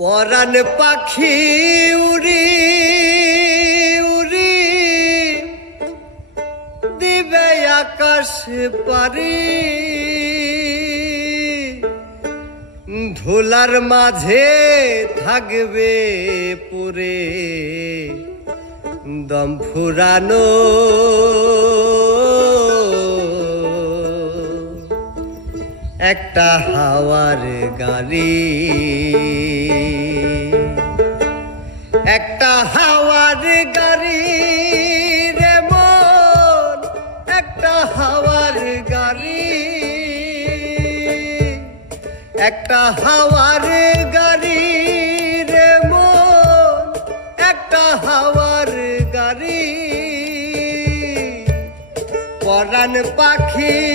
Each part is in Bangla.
পরাণ পাখি উড়ি উড়ি। দিবে আকাশ পারি। ধুলার মাঝে থাকবে পুরে। দম ফুরানো একটা হাওয়ার গাড়ি। একটা হাওয়ার গাড়ি রে মন একটা হাওয়ার গাড়ি। একটা হাওয়ার গাড়ি রে মন একটা হাওয়ার গাড়ি। পরাণ পাখি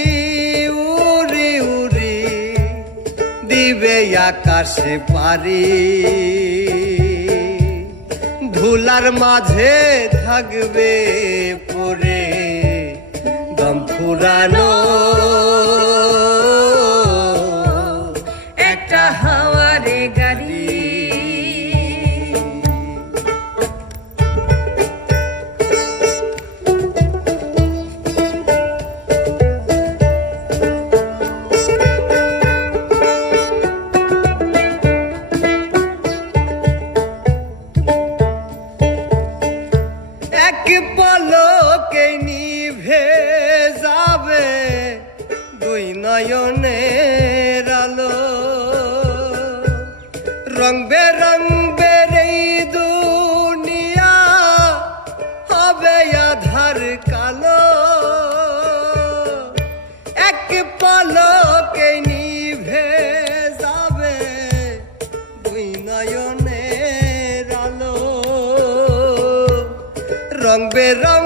আকাশে পারি। ধুলার মাঝে থাকবে পরে। দম ফুরানো রং বেরং বেরেই দুনিয়া হবে আধার কালো। এক পলকে নিভে যাবে দুই নয়নের আলো। রং বেরং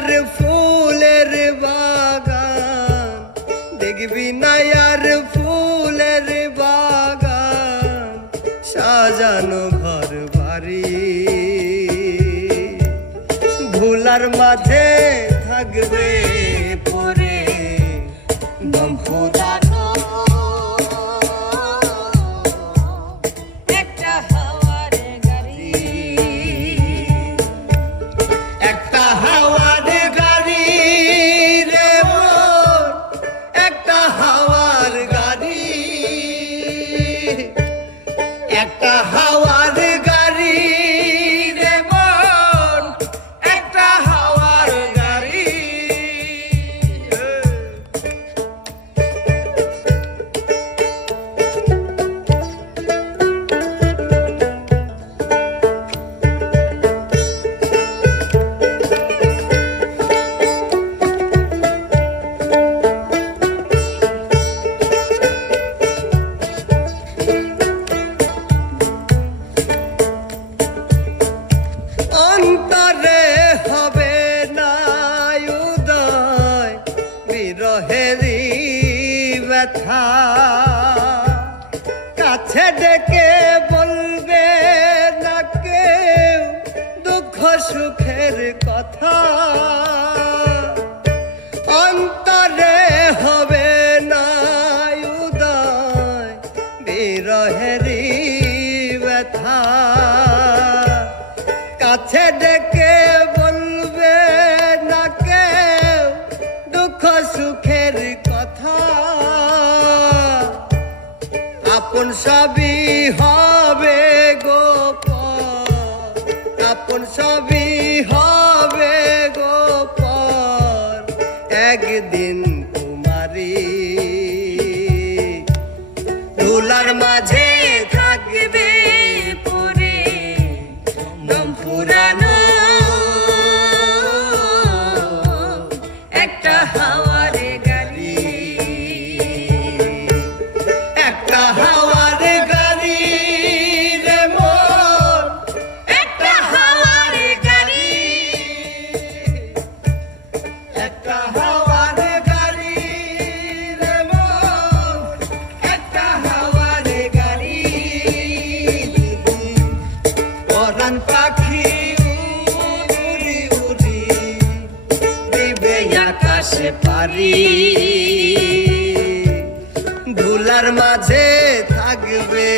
আর ফুলের দেখবি না আর ফুলের সাজানো মাঝে থাকবে একটা হাওয়ার ব্যথা কাছে ডেকে বলবে না কেউ দুঃখ সুখের কথা। অন্তরে হবে না উদয়, বিরহেরই ব্যথা। কাছে ডেকে সবই হবে গোপন আপন সবই পাখি উড়ি উড়ি দিবে আকাশে পারি। মাঝে থাকবে